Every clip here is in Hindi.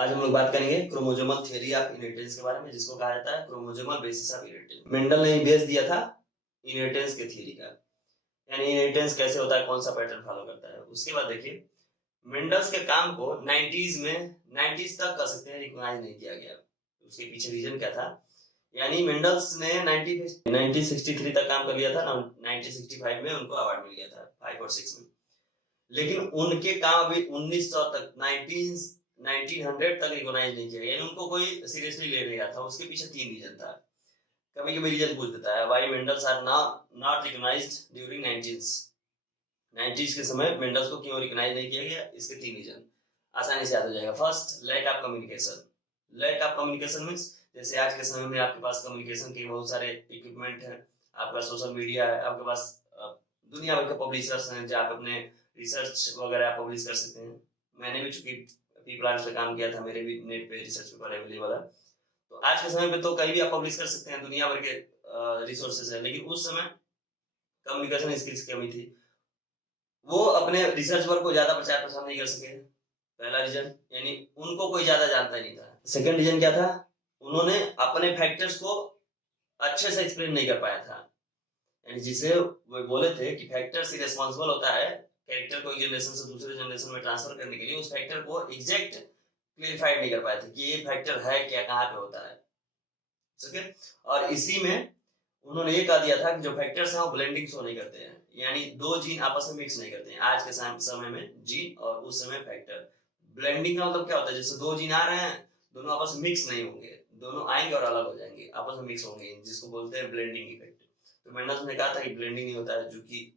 आज हम लोग बात करेंगे क्रोमोसोमल थ्योरी ऑफ इनहेरिटेंस के बारे में, जिसको कहा जाता है chromosomal basis of inheritance. Mendel ने बेस दिया था इनहेरिटेंस के थ्योरी का, यानी इनहेरिटेंस कैसे होता है, कौन सा पैटर्न फॉलो करता है। उसके बाद देखिए मेंडल्स के काम को 90s तक कर सकते हैं रिकॉग्नाइज नहीं किया गया। उसके पीछे रीजन क्या था, यानी मेंडल्स ने 1963 तक काम कर लिया था, 1965 में उनको अवार्ड मिल गया था 5 और 6 में। लेकिन उनके काम अभी 1900 तक 1900 तक रिकॉग्नाइज नहीं किया गया, यानी उनको कोई सीरियसली ले नहीं रहा था। उसके पीछे 3 रीजन था। कभी कभी रीजन पूछ देता है why Mendel's are not recognized during 90s के समय मेंडल्स को क्यों रिकॉग्नाइज नहीं किया गया। इसके 3 रीजन आसानी से याद हो जाएगा। First, lack of communication. Lack of communication means जैसे आज के समय में आपके पास कम्युनिकेशन के बहुत सारे इक्विपमेंट है, आपका सोशल मीडिया है, आपके पास दुनिया भर के पब्लिशर्स हैं जो आप अपने रिसर्च वगैरह पब्लिश कर सकते हैं। मैंने भी चूंकि पीपल पे काम किया था, मेरे भी नेट पे रिसर्च पेपर अवेलेबल है। तो आज के समय में तो कहीं भी आप पब्लिश कर सकते हैं, दुनिया भर के रिसोर्सेज है। लेकिन उस समय कम्युनिकेशन स्किल्स की कमी थी, वो अपने रिसर्च वर्क को ज्यादा प्रचार प्रसार नहीं कर सके। पहला रीजन, यानी उनको कोई ज्यादा जानता ही नहीं था। सेकंड रीजन क्या था, उन्होंने अपने फैक्टर्स को अच्छे से एक्सप्लेन नहीं कर पाया था, यानी जिसे वो बोले थे कि फैक्टर से रिस्पॉन्सिबल होता है कैरेक्टर को एक जनरेशन से दूसरे जनरेशन में ट्रांसफर करने के लिए, उस फैक्टर को एग्जैक्ट क्लियरिफाइड नहीं कर पाए थे कि ये फैक्टर है क्या, कहाँ पे होता है। ठीक है, और इसी में उन्होंने ये कह दिया था कि जो फैक्टर्स हैं वो ब्लेंडिंग शो नहीं करते हैं, यानी दो जीन आपस में मिक्स नहीं करते हैं। आज के समय में जीन और उस समय फैक्टर। ब्लेंडिंग का मतलब क्या होता है, जैसे दो जीन आ रहे हैं, दोनों आपस में मिक्स नहीं होंगे, दोनों आएंगे और अलग हो जाएंगे, आपस में मिक्स होंगे, जिसको बोलते हैं ब्लेंडिंग इफेक्ट। तो मेंडल्स ने कहा था कि ब्लेंडिंग नहीं होता है, जो कि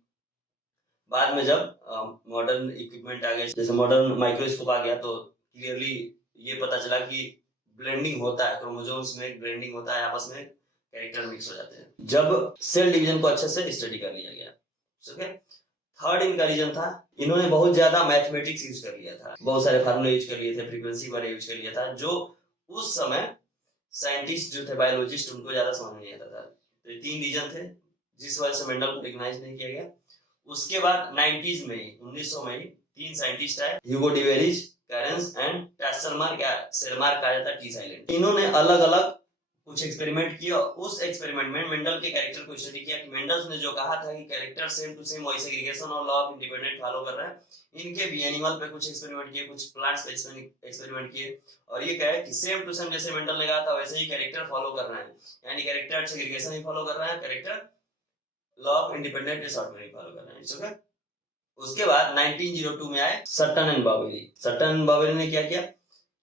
बाद में जब मॉडर्न इक्विपमेंट आ गए, जैसे मॉडर्न माइक्रोस्कोप आ गया, तो क्लियरली ये पता चला कि ब्लेंडिंग होता है, क्रोमोसोम्स में ब्लेंडिंग होता है, आपस में कैरेक्टर मिक्स हो जाते हैं जब सेल डिवीजन को अच्छे से स्टडी कर लिया गया। ठीक है, थर्ड इनका रीजन था, इन्होंने बहुत ज्यादा मैथमेटिक्स यूज कर लिया था, बहुत सारे फार्मूले यूज कर लिए थे, फ्रीक्वेंसी वाले यूज कर लिया था, जो उस समय साइंटिस्ट जो थे, बायोलॉजिस्ट, उनको ज्यादा समझ नहीं आता था। तो ये 3 रीजन थे जिस वजह से मेंडल को रिकॉग्नाइज नहीं किया गया। उसके बाद 90s में 1900 में 3 साइंटिस्ट आए, ह्यूगो डिवेरिज, कैरेंस एंड टैसरमार्क या सेरमार्क कहा जाता है, टी साइलेंट। इन्होंने अलग अलग कुछ एक्सपेरिमेंट किया। उस एक्सपेरिमेंट में मेंडल के कैरेक्टर को स्टडी किया कि मेंडल्स ने जो कहा था कि कैरेक्टर सेम टू सेम वही सेग्रीगेशन और लॉ ऑफ इंडिपेंडेंट फॉलो कर रहा है। इनके भी एनिमल पे कुछ एक्सपेरिमेंट किए, कुछ प्लांट्स पे एक्सपेरिमेंट किए, और ये कहे कि सेम टू सेम जैसे मेंडल ने कहा था वैसे ही कैरेक्टर फॉलो कर रहे हैं, यानी कैरेक्टर सेग्रीगेशन ही फॉलो कर रहा है, character law of independent sort में फॉलो कर रहे हैं। ओके, उसके बाद 1902 में आए सटन एंड बावेरी। सटन एंड बावेरी ने क्या किया,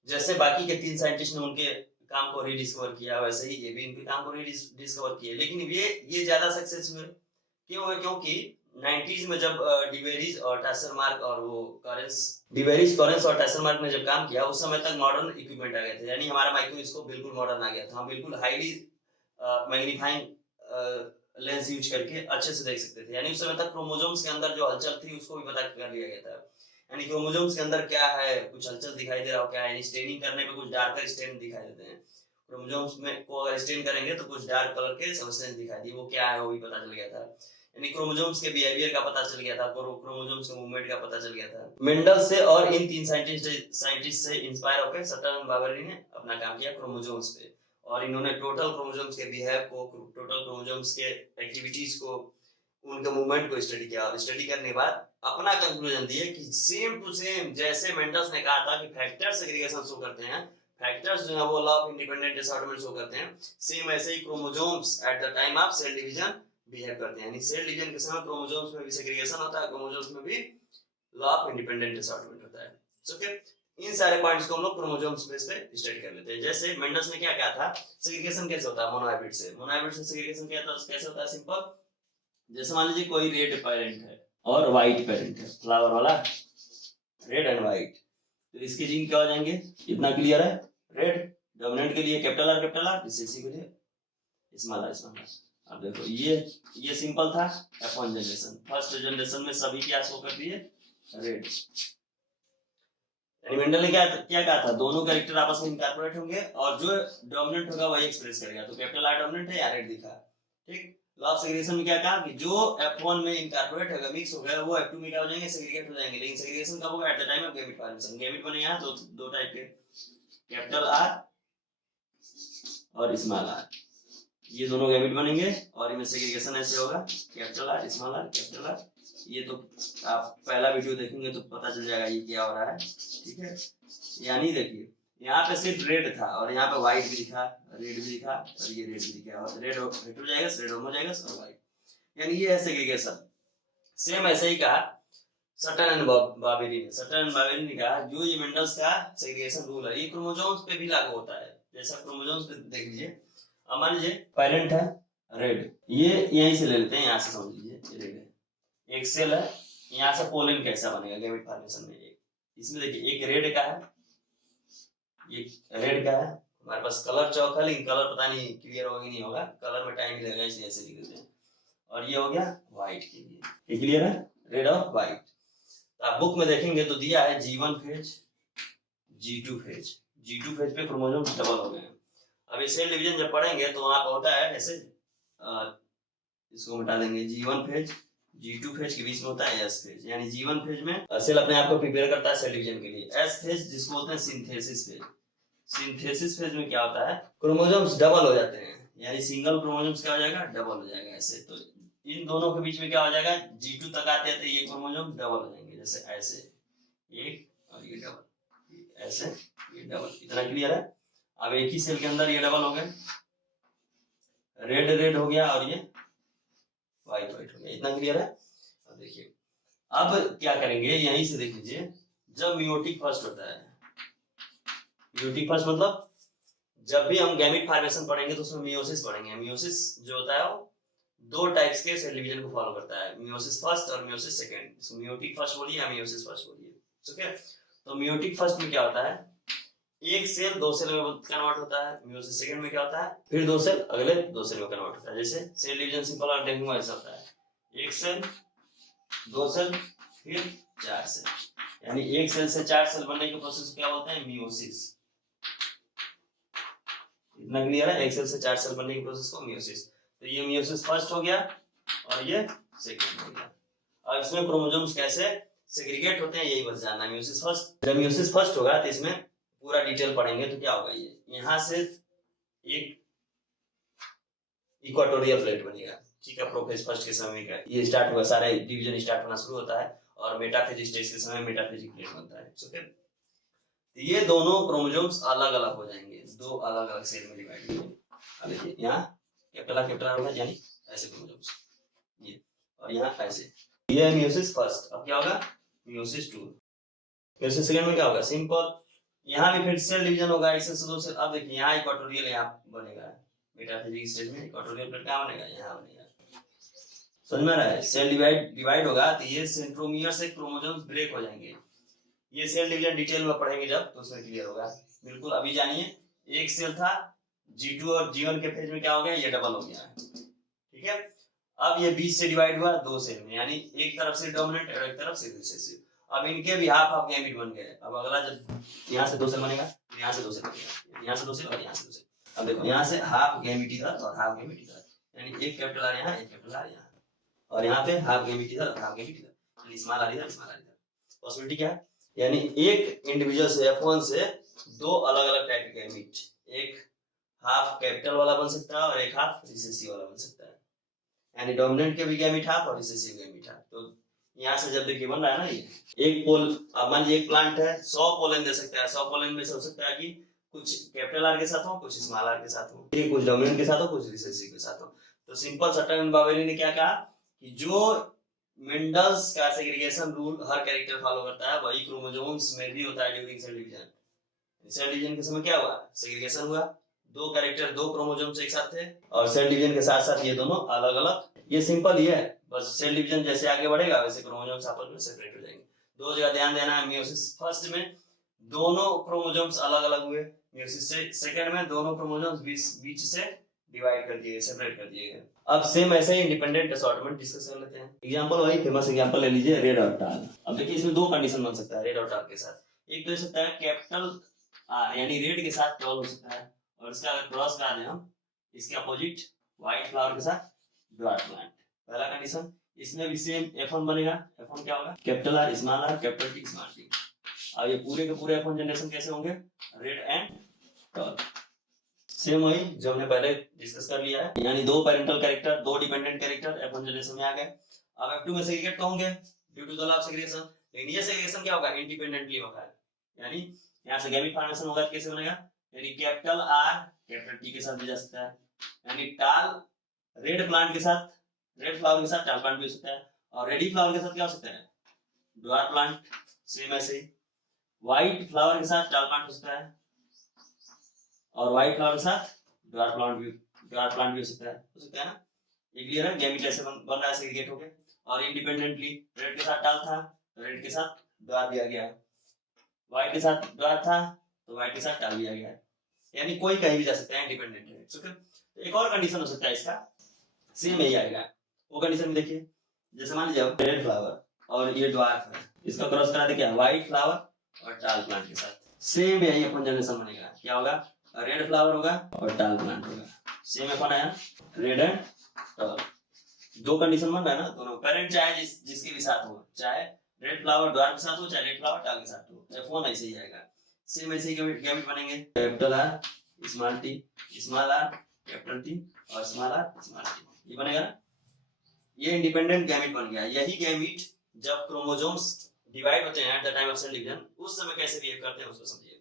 जैसे बाकी के 3 साइंटिस्ट ने उनके काम को रीडिस्कवर किया, वैसे ही ये भी इनके काम को रीडिस्कवर किए। लेकिन ये ज्यादा सक्सेस हुए। क्यों हुए, क्योंकि 90s में जब डिवेरिज और टैसरमार्क और वो कॉरेंस और टैसरमार्क ने जब काम किया, उस समय तक मॉडर्न इक्विपमेंट आ गए थे, यानी हमारा माइक्रोस्कोप बिल्कुल मॉडर्न आ गया था। हम बिल्कुल हाईली मैग्नीफाइंग लेंस यूज करके अच्छे से देख सकते थे, यानी उस समय तक क्रोमोसोम्स के अंदर जो हलचल थी उसको भी पता कर लिया गया था, यानी क्रोमोसोम्स के अंदर क्या है, कुछ हलचल दिखाई दे रहा हो क्या है, यानी स्टेनिंग करने पे कुछ डार्कर स्टेन दिखाई देते हैं। क्रोमोसोम्स में को अगर स्टेन करेंगे तो कुछ डार्क कलर के सब्सटेंस दिखाई दी, वो क्या है वो भी पता चल गया था, यानी क्रोमोसोम्स के बिहेवियर का पता चल गया था, क्रोमोसोम्स के मूवमेंट का पता चल गया था। मेंडल से और इन 3 साइंटिस्ट से इंस्पायर होकर सटन एंड बावेरी ने अपना काम किया क्रोमोसोम्स पे, और इन्होंने टोटल क्रोमोसोम्स के बिहेव को, टोटल क्रोमोसोम्स के एक्टिविटीज को, उनके मूवमेंट को स्टडी किया, और स्टडी करने के बाद अपना कंक्लूजन दिए कि सेम टू सेम जैसे मेंडल्स ने कहा था कि फैक्टर सेग्रीगेशन शो करते हैं, फैक्टर्स जो है वो law of independent assortment show करते हैं, सेम ऐसे ही chromosomes at the time of cell division behave करते हैं, यानी सेल डिवीजन के समय क्रोमोसोम्स में भी सेग्रीगेशन होता है, क्रोमोसोम्स में भी लॉ ऑफ इंडिपेंडेंट असॉर्टमेंट होता है। ओके, इन सारे पॉइंट्स को हम लोग क्रोमोसोम्स बेस पे स्टडी कर लेते हैं। जैसे मेंडल्स ने क्या कहा था, सेग्रीगेशन कैसे होता है मोनोहाइब्रिड से सेग्रीगेशन क्या था, कैसे होता है, सिंपल। जैसे मान लीजिए कोई रेड पेरेंट है और व्हाइट पेरेंट है, फ्लावर वाला रेड एंड व्हाइट, तो इसके जीन क्या हो जाएंगे, इतना क्लियर है। रेड डोमिनेंट के लिए कैपिटल आर, रिसेसिव के लिए स्मॉल आर। अब देखो ये सिंपल था F1 जनरेशन, फर्स्ट जनरेशन में सभी क्या शो कर दिए, रेड। मेंडल ने क्या कहा था, दोनों कैरेक्टर आपस में इनकॉर्पोरेट होंगे और जो डोमिनेंट होगा वही एक्सप्रेस करेगा, तो कैपिटल आर डोमिनेंट है या रेड दिखा। ठीक, लॉ ऑफ सेग्रीगेशन में क्या कहा कि जो F1 में इनकॉर्पोरेट होगा, मिक्स हो गया, वो F2 में क्या हो जाएंगे, सेग्रीगेट हो जाएंगे। लेकिन सेग्रीगेशन कब होगा, eight the time of gamete formation. Gamete बने यहाँ दो टाइप के, कैपिटल आर और स्मॉल आर, ये दोनों गैमेट बनेंगे और इनमें सेग्रीगेशन ऐसे होगा capital R small are capital R. ये तो आप पहला वीडियो देखेंगे तो पता चल जाएगा ये क्या हो रहा है, ठीक है। यानी देखिए यहाँ पे सिर्फ रेड था और यहाँ पे व्हाइट भी दिखा, रेड भी दिखा और ये रेड भी दिखा, और रेड हेटेरोजाइगस रेड होमोजाइगस और व्हाइट, यानी ये है सेग्रीगेशन। सेम ऐसे ही कहा सटन एंड बावेरी ने, सटन एंड बावेरी ने कहा जो ये मेंडल्स का सेग्रीगेशन रूल है ये क्रोमोसोम्स पे भी लागू होता है। जैसा क्रोमोसोम्स पे देख लीजिए, मान लीजिए पेरेंट है रेड, ये यहीं से ले लेते हैं, यहाँ से समझ लीजिए रेड है, एक सेल है, यहाँ से पोलन कैसा बनेगा गैमेट फॉर्मेशन में, एक इसमें देखिए एक रेड का है, ये रेड का है, हमारे पास कलर चौक है लेकिन कलर पता नहीं क्लियर होगा कि नहीं होगा, कलर में टाइम लगेगा इसलिए ऐसे लिख देते हैं। और ये हो गया व्हाइट के लिए, ये क्लियर है, रेड और व्हाइट। आप बुक में देखेंगे तो दिया है G1 phase G2 phase, G2 phase पे क्रोमोसोम डबल हो गए हैं। अब ये सेल डिवीजन जब पढ़ेंगे तो वहां पर होता है ऐसे, इसको मिटा देंगे, G1 फेज G2 फेज के बीच में होता है S फेज, यानी G1 फेज में सेल अपने आप को प्रिपेयर करता है सेल डिवीजन के लिए। S फेज जिसको होता है सिंथेसिस फेज, सिंथेसिस फेज में क्या होता है क्रोमोसोम्स डबल हो जाते हैं, यानी सिंगल क्रोमोसोम्स क्या हो जाएगा डबल हो जाएगा ऐसे। तो इन दोनों के बीच में क्या हो जाएगा G2 तक आते हैं तो ये क्रोमोसोम डबल हो जाएंगे, जैसे ऐसे एक और ये डबल, ऐसे ये डबल, इतना क्लियर है। अब एक ही सेल के अंदर ये डबल हो गए, रेड रेड हो गया और ये व्हाइट व्हाइट हो गया, इतना क्लियर है। अब देखिए अब क्या करेंगे, यहीं से देख लीजिए, जब मियोटिक फर्स्ट होता है, मियोटिक फर्स्ट मतलब जब भी हम गैमेट फॉर्मेशन पढ़ेंगे तो उसमें मियोसिस पढ़ेंगे। मियोसिस जो होता है वो दो टाइप्स के सेल डिवीजन को फॉलो करता है, मियोसिस फर्स्ट और मियोसिस सेकंड। इसको मियोटिक फर्स्ट बोलिए या मियोसिस फर्स्ट बोलिए, ठीक है। तो मियोटिक फर्स्ट में क्या होता है, एक सेल दो सेल में कन्वर्ट होता है, मियोसिस सेकंड में क्या होता है फिर दो सेल अगले दो सेल में कन्वर्ट होता है। जैसे सेल डिवीजन सिंपल और देखूंगा ऐसा होता है, एक सेल दो सेल फिर चार सेल, यानी एक सेल से चार सेल बनने के प्रोसेस को क्या बोलते हैं मियोसिस, इतना क्लियर है। एक सेल से चार सेल बनने के प्रोसेस को मियोसिस। तो ये मियोसिस फर्स्ट हो गया और ये सेकंड हो गया। अब इसमें क्रोमोसोम्स कैसे सेग्रीगेट होते हैं यही बस जानना है। मियोसिस फर्स्ट, जब मियोसिस फर्स्ट होगा तो इसमें पूरा डिटेल पढ़ेंगे तो क्या होगा, ये यहाँ से एक इक्वाटोरियल प्लेट बनेगा, ठीक है। प्रोफेज फर्स्ट के समय का ये स्टार्ट हुआ, सारे डिवीजन स्टार्ट होना शुरू होता है और मेटाफेज स्टेज के समय मेटाफेजिक प्लेट बनता है, ठीक है। ये दोनों क्रोमोसोम्स अलग अलग हो जाएंगे, दो अलग अलग सेल में डिवाइड होंगे। अब देखिए यहाँ कैपिटल होगा यानी ऐसे क्रोमोसोम्स, ये और यहाँ ऐसे, ये है मियोसिस फर्स्ट। अब क्या होगा मियोसिस 2, मियोसिस सेकंड में क्या होगा सिंपल, यहाँ भी फिर सेल डिवीजन होगा, एक से दो सेल। अब देखिए यहाँ इक्वाटोरियल यहाँ बनेगा, मेटाफेजिक स्टेज में इक्वाटोरियल प्लेट कहाँ बनेगा, यहाँ बनेगा, समझ में आ रहा है। सेल डिवाइड होगा तो ये सेंट्रोमियर से क्रोमोसोम्स ब्रेक हो जाएंगे। ये सेल डिवीजन डिटेल में पढ़ेंगे जब तो उसमें क्लियर होगा बिल्कुल। अभी जानिए, एक सेल था G2 और G1 के फेज में क्या हो गया, ये डबल हो गया, ठीक है। अब ये बीच से डिवाइड हुआ दो सेल में, यानी एक तरफ से डोमिनेंट और एक तरफ से रिसेसिव। अब इनके भी हाफ हाफ गैमेट बन गए। अब अगला जब यहाँ से दो सेल बनेगा, यहाँ से दो सेल बनेगा, यहाँ से दो सेल और यहाँ से दो सेल। अब देखो यहाँ से हाफ गैमेट इधर और हाफ गैमेट इधर, यानी एक कैपिटल आर यहाँ, एक कैपिटल आर यहाँ, और यहाँ पे हाफ गैमेट इधर और हाफ गैमेट इधर, यानी स्मॉल आर इधर स्मॉल आर इधर। पॉसिबिलिटी क्या है, यानी एक इंडिविजुअल से F1 से दो अलग अलग टाइप के गैमेट, एक हाफ कैपिटल वाला बन सकता है और एक हाफ रिसेसिव वाला बन सकता है, यानी डोमिनेंट के भी गैमेट हाफ और रिसेसिव गैमेट हाफ। तो यहाँ से जब देखिए बन रहा है ना, ये एक पोल, अब मान लीजिए एक प्लांट है 100 पोलन दे सकता है, 100 पोलन में से हो सकता है कि कुछ कैपिटल आर के साथ हो, कुछ स्मॉल आर के साथ हो, कुछ डोमिनेंट के साथ हो, कुछ रिसेसिव के साथ हो। तो सिंपल सटन एंड बावेली ने क्या कहा कि जो मेंडल्स का सेग्रीगेशन रूल हर कैरेक्टर फॉलो करता है वही क्रोमोसोम्स में भी होता है during cell division. Cell division के समय क्या हुआ, सेग्रीगेशन हुआ, दो कैरेक्टर दो क्रोमोसोम्स एक साथ थे और सेल डिवीजन के साथ साथ ये दोनों अलग अलग। ये सिंपल ही है, बस सेल डिवीजन जैसे आगे बढ़ेगा वैसे क्रोमोसोम्स आपस में सेपरेट हो जाएंगे। दो जगह ध्यान देना है, मियोसिस फर्स्ट में दोनों क्रोमोसोम्स अलग अलग हुए, मियोसिस सेकंड में दोनों क्रोमोसोम्स बीच से डिवाइड कर दिए, सेपरेट कर दिए गए। अब सेम ऐसे ही इंडिपेंडेंट असॉर्टमेंट डिस्कस कर लेते हैं। एग्जांपल वही फेमस एग्जांपल ले लीजिए, रेड और टाल। अब देखिए इसमें दो कंडीशन बन सकता है रेड और टाल के साथ। एक तो हो सकता है कैपिटल आर यानी रेड के साथ टॉल हो सकता है, और इसका अगर क्रॉस करा दें हम इसके अपोजिट व्हाइट फ्लावर के साथ डॉट प्लांट, पहला कंडीशन। इसमें भी सेम F1 बनेगा, F1 क्या होगा capital R small are capital T small T. अब ये पूरे के पूरे F1 जनरेशन कैसे होंगे, रेड एंड टॉल। सेम वही जो हमने पहले डिस्कस कर लिया है, यानी दो पेरेंटल कैरेक्टर, दो डिपेंडेंट कैरेक्टर F1 जनरेशन में आ गए। अब F2 में सेग्रीगेट तो होंगे due to the law of segregation, लेकिन ये सेग्रीगेशन क्या होगा, इंडिपेंडेंटली होगा। यानी यहां से गैमेट फॉर्मेशन होगा, कैसे बनेगा, यानी कैपिटल R कैपिटल T के साथ भी जा सकता है, यानी टाल रेड प्लांट के साथ, रेड फ्लावर के साथ टाल प्लांट भी हो सकता है, और रेडी फ्लावर के साथ क्या हो सकता है, ड्वार्फ प्लांट। सेम ऐसे ही व्हाइट फ्लावर के साथ टाल प्लांट हो सकता है, और व्हाइट फ्लावर के साथ ड्वार्फ प्लांट भी हो सकता है ना। ये क्लियर है, गैमेट ऐसे बन रहा है, सेग्रीगेट हो गए। और इंडिपेंडेंटली रेड के साथ टाल था, रेड के साथ ड्वार्फ भी आ गया, व्हाइट के साथ ड्वार्फ था तो व्हाइट के साथ टाल भी आ गया, यानी कोई कहीं भी जा सकता है इंडिपेंडेंट है। तो एक और कंडीशन हो सकता है इसका, सेम यही आएगा। वो कंडीशन में देखिए, जैसे मान लीजिए रेड फ्लावर और ये ड्वार्फ है, इसका क्रॉस करा दे क्या, व्हाइट फ्लावर और टाल प्लांट के साथ, सेम यही अपन जनरेशन बनेगा। क्या होगा, रेड फ्लावर होगा और टाल प्लांट होगा। सेम अपन आया रेड एंड टाल, दो कंडीशन बन रहा है ना, दोनों पेरेंट चाहे जिसके भी साथ हो, चाहे रेड फ्लावर ड्वार्फ के साथ हो, चाहे रेड फ्लावर टाल के साथ हो, F1 ऐसे ही आएगा। सेम ऐसे ही गैमेट बनेंगे, capital R small t, small r capital T और स्मॉल r स्मॉल t, ये बनेगा ना। ये इंडिपेंडेंट गैमेट बन गया। यही गैमेट जब क्रोमोसोम्स डिवाइड होते हैं at the time of cell division, उस समय कैसे बिहेव करते हैं उसको समझिए।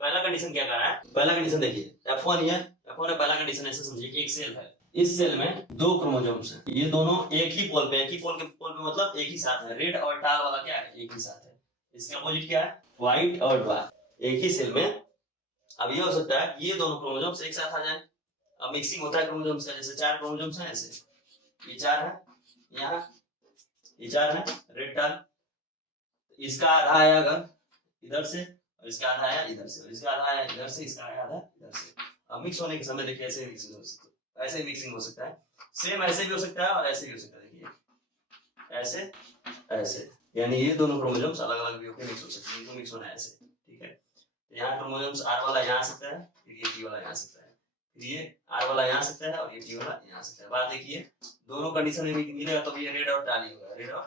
पहला कंडीशन क्या कर रहा है, पहला कंडीशन देखिए F1 है, F1 है, पहला कंडीशन ऐसे समझिए, एक सेल है, इस सेल में दो क्रोमोसोम्स हैं, ये दोनों एक ही पोल पे, एक ही पोल पे मतलब एक ही साथ है, रेड और टाल वाला क्या है, एक ही साथ है। इसका अपोजिट क्या है, व्हाइट और ड्वार्फ, एक ही सेल में। अब ये हो सकता है ये दोनों क्रोमोसोम्स एक साथ आ जाए, अब मिक्सिंग होता है क्रोमोसोम्स का, जैसे चार क्रोमोसोम्स हैं ऐसे, ये चार है, यहाँ ये चार है रेड टाल, इसका आधा आया अगर इधर से, और इसका आधा आया इधर से, और इसका आधा आया इधर से, इसका आया आधा इधर से। अब मिक्स होने के समय देखिए ऐसे मिक्सिंग हो सकता है, ऐसे मिक्सिंग हो सकता है, सेम ऐसे भी हो सकता है और ऐसे भी हो सकता है, देखिए ऐसे ऐसे, यानी ये दोनों क्रोमोसोम्स अलग अलग भी होकर मिक्स हो सकते हैं, इनको मिक्स होना है ऐसे, ठीक है। यहाँ क्रोमोसोम्स R वाला यहाँ आ सकता है, फिर ये T वाला यहाँ आ सकता है, फिर ये R वाला यहाँ आ सकता है और ये T वाला यहाँ आ सकता है। बात देखिए, दोनों कंडीशन में मिलेगा तो ये रेड और टाली होगा, रेड और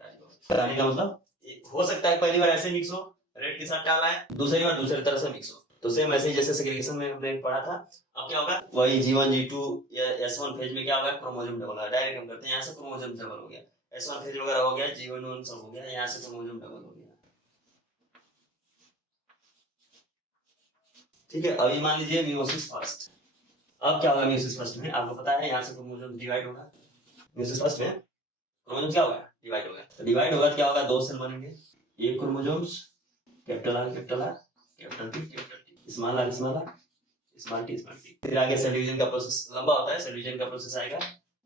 टाली होगा। टाली का मतलब हो सकता है पहली बार ऐसे मिक्स हो, रेड के साथ डालना है, दूसरी बार दूसरी तरह से मिक्स हो, तो सेम ऐसे ही जैसे सेग्रीगेशन में हमने पढ़ा था। अब क्या होगा, वही G1 G2 या S1 फेज में क्या होगा, क्रोमोसोम डबल होगा, डायरेक्ट हम करते हैं, यहाँ से क्रोमोसोम डबल हो गया, S1 फेज वगैरह हो गया, G1 सब हो गया, यहाँ से क्रोमोसोम डबल हो गया, ठीक है। अभी मान लीजिए मियोसिस फर्स्ट, अब क्या होगा मियोसिस फर्स्ट में, आपको पता है यहाँ से क्रोमोसोम डिवाइड होगा, मियोसिस फर्स्ट में क्रोमोसोम क्या होगा, डिवाइड होगा, तो डिवाइड होगा तो क्या होगा, दो सेल बनेंगे, एक chromosomes capital R capital R capital T small r small r small t small t। फिर आगे सेल डिवीजन का प्रोसेस लंबा होता है, सेल डिवीजन का प्रोसेस आएगा,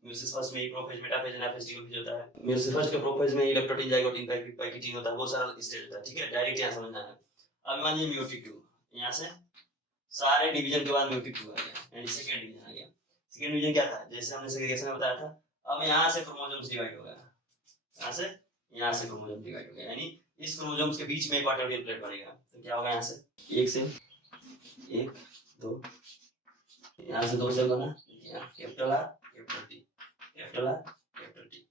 मियोसिस फर्स्ट में प्रोफेज मेटाफेज एनाफेज डिलोफेज होता है, मियोसिस फर्स्ट के प्रोफेज में इलेक्ट्रोटीन जाइगोटीन पाइकीटीन होता है, वो सारा स्टेज होता है, ठीक है, डायरेक्ट यहां समझना है। अब मान लीजिए म्योटिक 2, यहां से सारे डिवीजन के बाद म्योटिक 2 आ गया, यानी सेकंड डिवीजन आ गया। सेकंड डिवीजन क्या था, जैसे हमने सेग्रीगेशन में बताया था, अब यहां से क्रोमोसोम्स डिवाइड होगा, यहां से क्रोमोसोम डिवाइड होगा, यानी इस क्रोमोसोम्स के बीच में इक्वाटोरियल प्लेट बनेगा, तो क्या होगा, यहां से एक से एक दो, यहां से दो सेल बना, capital R capital T capital R capital T,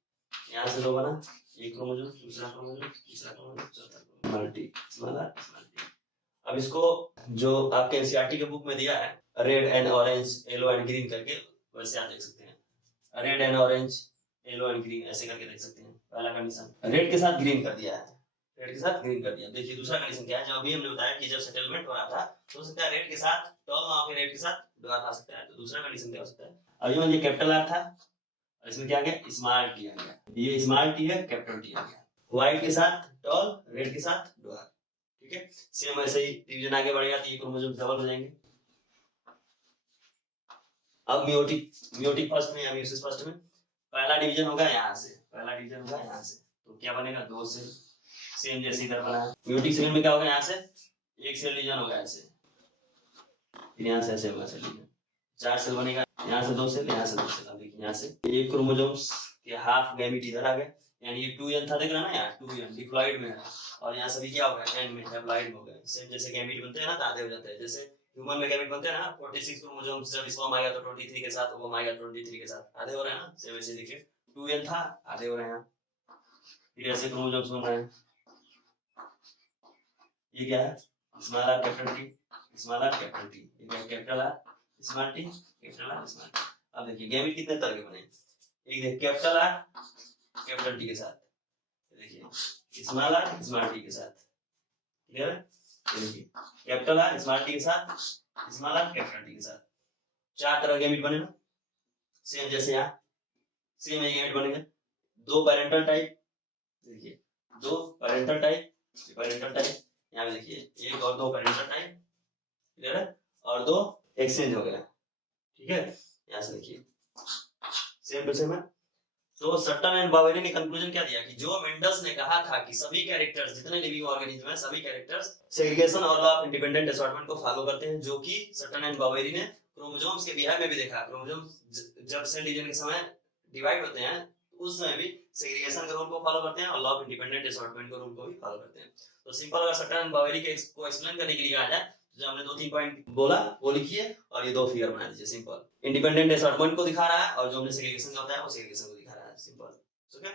यहां से दो बना, एक क्रोमोसोम दूसरा क्रोमोसोम तीसरा क्रोमोसोम चौथा chromosome, multi small r small t। अब इसको जो आपके एनसीईआरटी के बुक में दिया है, red and orange yellow and green करके, वैसे आप देख सकते हैं, red and orange yellow and green ऐसे करके देख सकते हैं। पहला कंडीशन रेड के साथ ग्रीन कर दिया है, रेड के साथ ग्रीन कर दिया। देखिए दूसरा कंडीशन क्या है, जो अभी हमने बताया कि जब सेटलमेंट हो रहा था तो हो सकता है रेड के साथ टॉल ना होकर रेड के साथ ड्वार्फ आ सकता है, तो दूसरा कंडीशन क्या हो सकता है, अभी मान लीजिए कैपिटल R था, इसमें क्या आ गया, स्मॉल t आ गया, ये स्मॉल t है, कैपिटल T आ गया, व्हाइट के साथ टॉल, रेड के साथ ड्वार्फ, ठीक है। सेम ऐसे ही डिवीजन आगे बढ़ेगा तो ये क्रोमोसोम डबल हो जाएंगे। अब मियोटिक फर्स्ट में या मियोसिस फर्स्ट में पहला डिवीजन होगा यहाँ से, पहला डिवीजन होगा यहाँ से, तो क्या बनेगा, दो सेल, सेम जैसे इधर बना है। म्योटिक सेल में क्या होगा, यहाँ से एक सेल डिवीजन होगा ऐसे, फिर यहाँ से ऐसे होगा सेल डिवीजन, चार सेल बनेगा, यहाँ से दो सेल, यहाँ से दो सेल। अब देखिए यहाँ से एक क्रोमोसोम्स के हाफ गैमेट इधर आ गए, यानी ये 2n था, देख रहा ना, यहाँ 2n डिप्लॉइड में है, और यहाँ सभी क्या होगा, n में हैप्लॉइड हो गए। सेम जैसे गैमेट बनते हैं ना तो आधे हो जाते हैं, जैसे ह्यूमन में गैमेट बनते हैं ना 46 क्रोमोसोम्स, जब स्पर्म आएगा तो 23 के साथ, ओवम आएगा 23 के साथ, आधे हो रहे हैं ना। सेम ऐसे देखिए 2n था, आधे हो रहे हैं, फिर ऐसे क्रोमोसोम्स बन रहे हैं। ये क्या है, small r capital T small are capital T, capital R small T, capital R small T. अब देखिए गैमेट कितने तरह के बने, एक देखिए कैपिटल आर कैपिटल टी के साथ, देखिए स्मॉल आर स्मॉल टी के साथ, क्लियर है? देखिए कैपिटल आर स्मॉल टी के साथ, स्मॉल आर कैपिटल टी के साथ, 4 तरह के गैमेट बने ना, सेम जैसे यहाँ सेम ये गैमेट बनेंगे। 2 पैरेंटल टाइप, देखिए 2 पैरेंटल टाइप, पैरेंटल टाइप, यहाँ पे देखिए 1 और 2 पैरेंटल टाइप, क्लियर है? और 2 एक्सचेंज हो गया, ठीक है? यहाँ से देखिए सेम टू सेम है। तो सट्टन एंड बावेरी ने कंक्लूजन क्या दिया कि जो मेंडल्स ने कहा था कि सभी कैरेक्टर्स, जितने लिविंग ऑर्गेनिज्म है सभी कैरेक्टर्स सेग्रीगेशन और लॉ ऑफ इंडिपेंडेंट असॉर्टमेंट को फॉलो करते हैं, जो कि सट्टन एंड बावेरी ने क्रोमोसोम्स के बिहेव में भी देखा। क्रोमोसोम जब सेल डिवीजन के समय डिवाइड होते हैं उस समय भी सेग्रीगेशन के रूल को फॉलो करते हैं और लॉ ऑफ इंडिपेंडेंट असॉर्टमेंट के रूल को भी फॉलो करते हैं। तो सिंपल अगर सट्टन एंड बावेरी के को एक्सप्लेन करने के लिए कहा जाए, जो हमने 2-3 पॉइंट बोला वो लिखिए और ये 2 फिगर बना दीजिए। सिंपल इंडिपेंडेंट असॉर्टमेंट को दिखा रहा है और जो हमने सेग्रीगेशन का बताया वो सेग्रीगेशन को दिखा रहा है। Simple, okay.